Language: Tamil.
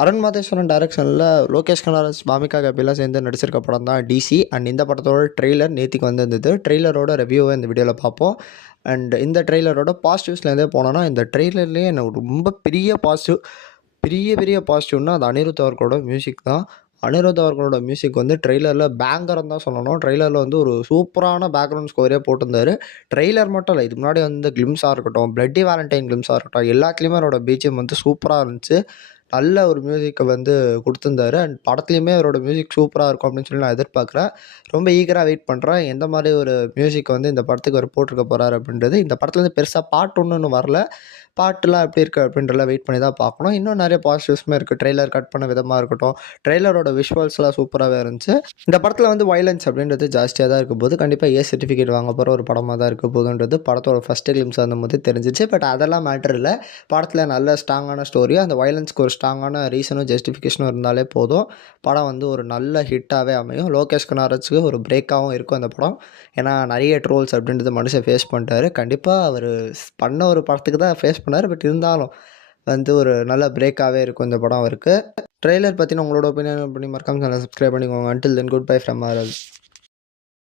அருண் மாதேஸ்வரன் டைரக்ஷனில் லோகேஷ் கனகராஜ், பாமிகா கபிலாம் சேர்ந்து நடிச்சிருக்க படம் தான் டிசி. அண்ட் இந்த படத்தோட ட்ரெய்லர் நேற்றுக்கு வந்திருந்தது. ட்ரெய்லரோட ரிவ்யூவை இந்த வீடியோவில் பார்ப்போம். அண்ட் இந்த ட்ரெய்லரோட பாசிட்டிவ்ஸ்லேருந்தே போனோன்னா, இந்த ட்ரெய்லர்லேயே எனக்கு ரொம்ப பெரிய பாசிட்டிவ், பெரிய பெரிய பாசிட்டிவ்னா அது அனிருத் அவர்களோட மியூசிக் தான். அனிருத் அவர்களோட மியூசிக் வந்து ட்ரெய்லரில் பேங்கர்னு தான் சொல்லணும். ட்ரெய்லரில் வந்து ஒரு சூப்பரான பேக்ரவுண்ட் ஸ்கோரே போட்டிருந்தாரு. ட்ரெய்லர் மட்டும் இல்லை, இதுக்கு முன்னாடி வந்து கிளிம்ஸாக இருக்கட்டும், பிளட்டி வேலண்டைன் கிளிம்ஸாக இருக்கட்டும், எல்லாத்துலேயுமே அவரோட பிஜிஎம் வந்து சூப்பராக இருந்துச்சு. நல்ல ஒரு மியூசிக்கை வந்து கொடுத்துருந்தாரு. அண்ட் படத்துலையுமே அவரோட மியூசிக் சூப்பராக இருக்கும் அப்படின்னு சொல்லி நான் எதிர்பார்க்குறேன். ரொம்ப ஈகராக வெயிட் பண்ணுறேன். எந்த மாதிரி ஒரு மியூசிக் வந்து இந்த படத்துக்கு அவர் போட்டிருக்க போகிறாரு அப்படின்றது. இந்த படத்துலேருந்து பெருசாக பாட்டு ஒன்றும் வரல. பாட்டுலாம் எப்படி இருக்குது அப்படின்றலாம் வெயிட் பண்ணி தான் பார்க்கணும். இன்னும் நிறைய பாசிட்டிவ்ஸுமே இருக்குது. ட்ரெய்லர் கட் பண்ண விதமாக இருக்கட்டும், ட்ரெய்லரோட விஷுவல்ஸ்லாம் சூப்பராகவே இருந்துச்சு. இந்த படத்தில் வந்து வயலன்ஸ் அப்படின்றது ஜாஸ்தியாக தான் இருக்க போது. கண்டிப்பாக ஏ சர்டிஃபிகேட் வாங்க போகிற ஒரு படமாக தான் இருக்க போகுதுன்றது படத்தோட ஃபஸ்ட்டு கிளிம்ஸ் வந்தபோது தெரிஞ்சிச்சு. பட் அதெல்லாம் மேட்டர் இல்லை. படத்தில் நல்ல ஸ்ட்ராங்கான ஸ்டோரியும், அந்த வயலன்ஸ்க்கு ஒரு ஸ்ட்ராங்கான ரீசனும் ஜஸ்டிஃபிகேஷனும் இருந்தாலே போதும். படம் வந்து ஒரு நல்ல ஹிட்டாகவே அமையும். லோகேஷ் கனகராஜுக்கு ஒரு பிரேக்காகவும் இருக்கும் அந்த படம். ஏன்னா நிறைய ட்ரோல்ஸ் அப்படின்றது மனுஷன் ஃபேஸ் பண்ணிட்டாரு. கண்டிப்பாக அவர் பண்ண ஒரு படத்துக்கு தான் ஃபேஸ் பண்ணார். பட் இருந்தாலும் வந்து ஒரு நல்ல பிரேக்காகவே இருக்கும் இந்த படம் அவருக்கு. ட்ரெய்லர் பற்றின உங்களோட ஒப்பீனியன் பண்ணி மறக்காம சேனலை சப்ஸ்கிரைப் பண்ணிக்கோங்க. Until then good bye from R.